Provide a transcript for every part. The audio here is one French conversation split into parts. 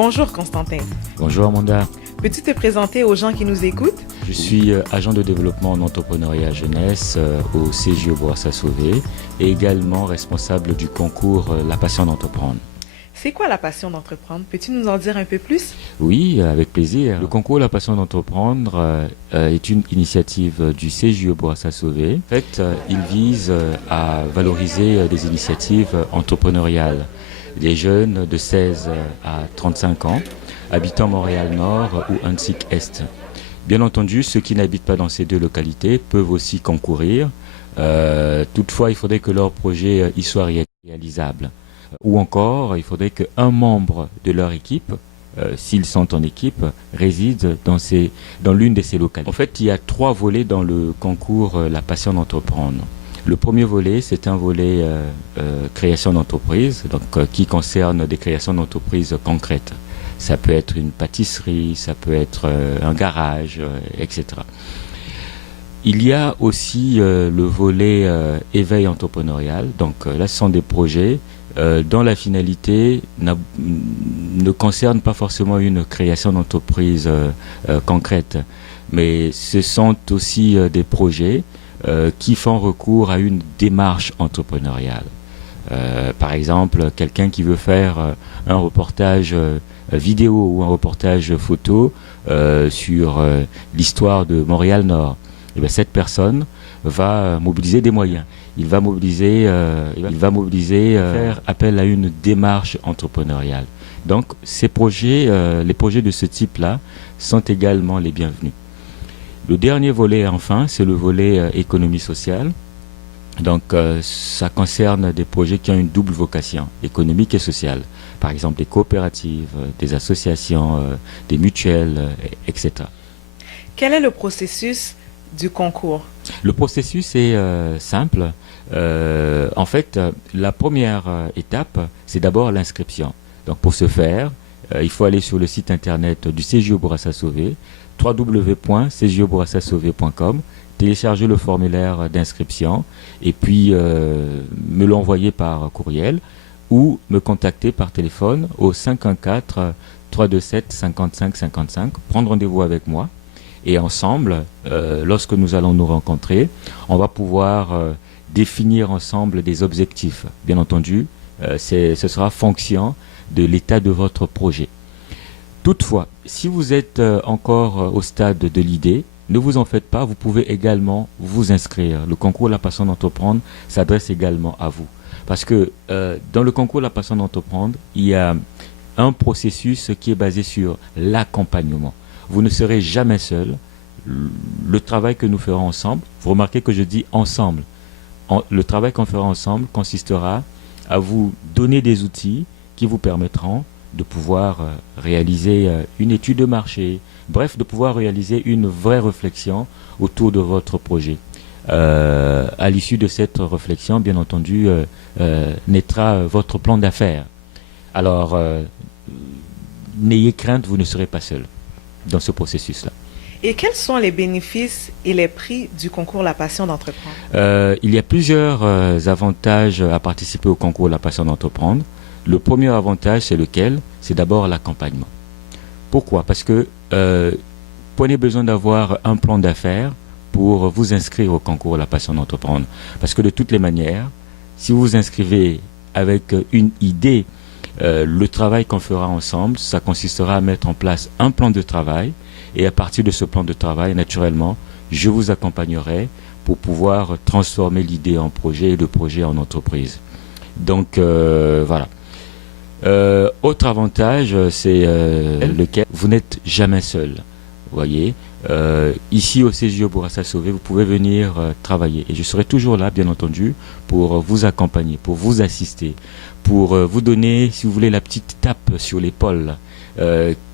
Bonjour Constantin. Bonjour Amanda. Peux-tu te présenter aux gens qui nous écoutent? Je suis agent de développement en entrepreneuriat jeunesse au CJO Bourassa Sauvé et également responsable du concours La Passion d'entreprendre. C'est quoi la passion d'entreprendre? Peux-tu nous en dire un peu plus? Oui, avec plaisir. Le concours La Passion d'entreprendre est une initiative du CJO Bourassa Sauvé. En fait, il vise à valoriser des initiatives entrepreneuriales. Les jeunes de 16 à 35 ans, habitant Montréal-Nord ou Annecy-Est. Bien entendu, ceux qui n'habitent pas dans ces deux localités peuvent aussi concourir. Toutefois, il faudrait que leur projet y soit réalisable. Ou encore, il faudrait qu'un membre de leur équipe, s'ils sont en équipe, réside dans l'une de ces localités. En fait, il y a 3 volets dans le concours La Passion d'entreprendre. Le premier volet, c'est un volet création d'entreprise, donc qui concerne des créations d'entreprises concrètes. Ça peut être une pâtisserie, ça peut être un garage, etc. Il y a aussi le volet éveil entrepreneurial. Donc là, ce sont des projets dont la finalité ne concerne pas forcément une création d'entreprise concrète, mais ce sont aussi des projets qui font recours à une démarche entrepreneuriale. Par exemple, quelqu'un qui veut faire un reportage vidéo ou un reportage photo sur l'histoire de Montréal-Nord. Et bien, cette personne va mobiliser des moyens. Il va mobiliser, faire appel à une démarche entrepreneuriale. Donc, ces projets, les projets de ce type-là, sont également les bienvenus. Le dernier volet, enfin, c'est le volet économie sociale. Donc, ça concerne des projets qui ont une double vocation, économique et sociale. Par exemple, des coopératives, des associations, des mutuelles, etc. Quel est le processus du concours? Le processus est simple. En fait, la première étape, c'est d'abord l'inscription. Donc, pour ce faire, il faut aller sur le site internet du CJO Bourassa Sauvé, www.cjobourassa-sauvé.com, télécharger le formulaire d'inscription et puis me l'envoyer par courriel ou me contacter par téléphone au 514-327-5555, prendre rendez-vous avec moi et ensemble, lorsque nous allons nous rencontrer, on va pouvoir définir ensemble des objectifs. Bien entendu, ce sera fonction de l'état de votre projet. Toutefois, si vous êtes encore au stade de l'idée, ne vous en faites pas, vous pouvez également vous inscrire. Le concours La Passion d'entreprendre s'adresse également à vous. Parce que dans le concours La Passion d'entreprendre, il y a un processus qui est basé sur l'accompagnement. Vous ne serez jamais seul. Le travail que nous ferons ensemble, vous remarquez que je dis ensemble. Le travail qu'on fera ensemble consistera à vous donner des outils qui vous permettront de pouvoir réaliser une étude de marché, bref, de pouvoir réaliser une vraie réflexion autour de votre projet. À l'issue de cette réflexion, bien entendu, naîtra votre plan d'affaires. Alors, n'ayez crainte, vous ne serez pas seul dans ce processus-là. Et quels sont les bénéfices et les prix du concours La Passion d'entreprendre? Il y a plusieurs avantages à participer au concours La Passion d'entreprendre. Le premier avantage, c'est lequel? C'est d'abord l'accompagnement. Pourquoi? Parce que prenez besoin d'avoir un plan d'affaires pour vous inscrire au concours La Passion d'entreprendre. Parce que de toutes les manières, si vous vous inscrivez avec une idée, le travail qu'on fera ensemble, ça consistera à mettre en place un plan de travail. Et à partir de ce plan de travail, naturellement, je vous accompagnerai pour pouvoir transformer l'idée en projet et le projet en entreprise. Donc, voilà. Autre avantage, c'est lequel vous n'êtes jamais seul. Vous voyez, ici au CJO Bourassa Sauvé, vous pouvez venir travailler. Et je serai toujours là, bien entendu, pour vous accompagner, pour vous assister, pour vous donner, si vous voulez, la petite tape sur l'épaule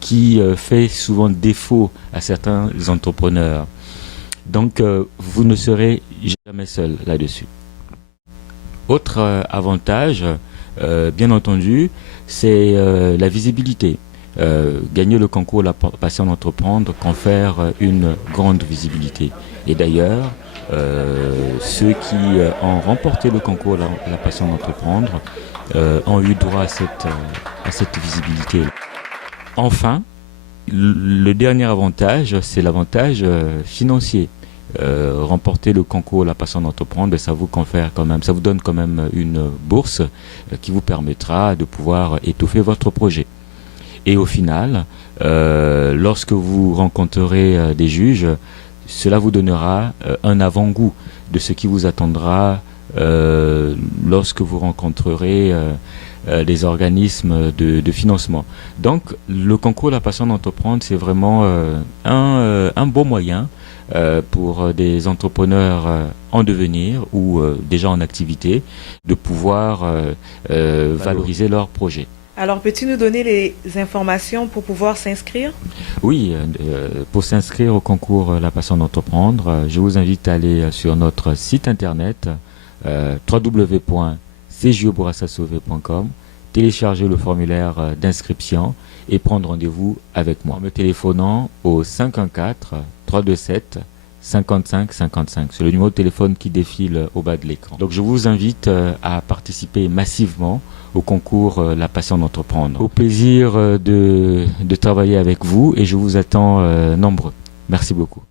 qui fait souvent défaut à certains entrepreneurs. Donc, vous ne serez jamais seul là-dessus. Autre avantage, bien entendu, c'est la visibilité. Gagner le concours La Passion d'entreprendre confère une grande visibilité. Et d'ailleurs, ceux qui ont remporté le concours La Passion d'entreprendre ont eu droit à cette visibilité. Enfin, le dernier avantage, c'est l'avantage financier. Remporter le concours La Passion d'entreprendre, ça vous confère quand même, ça vous donne quand même une bourse qui vous permettra de pouvoir étoffer votre projet. Et au final, lorsque vous rencontrerez des juges, cela vous donnera un avant-goût de ce qui vous attendra lorsque vous rencontrerez des organismes de financement. Donc, le concours La Passion d'entreprendre, c'est vraiment un bon moyen pour des entrepreneurs en devenir ou déjà en activité de pouvoir valoriser leurs projets. Alors, peux-tu nous donner les informations pour pouvoir s'inscrire? Oui, pour s'inscrire au concours La Passion d'entreprendre, je vous invite à aller sur notre site internet www.cjuebourassasauvé.com, télécharger le formulaire d'inscription et prendre rendez-vous avec moi en me téléphonant au 514-327 55 55. C'est le numéro de téléphone qui défile au bas de l'écran. Donc je vous invite à participer massivement au concours La Passion d'entreprendre. Au plaisir de travailler avec vous et je vous attends nombreux. Merci beaucoup.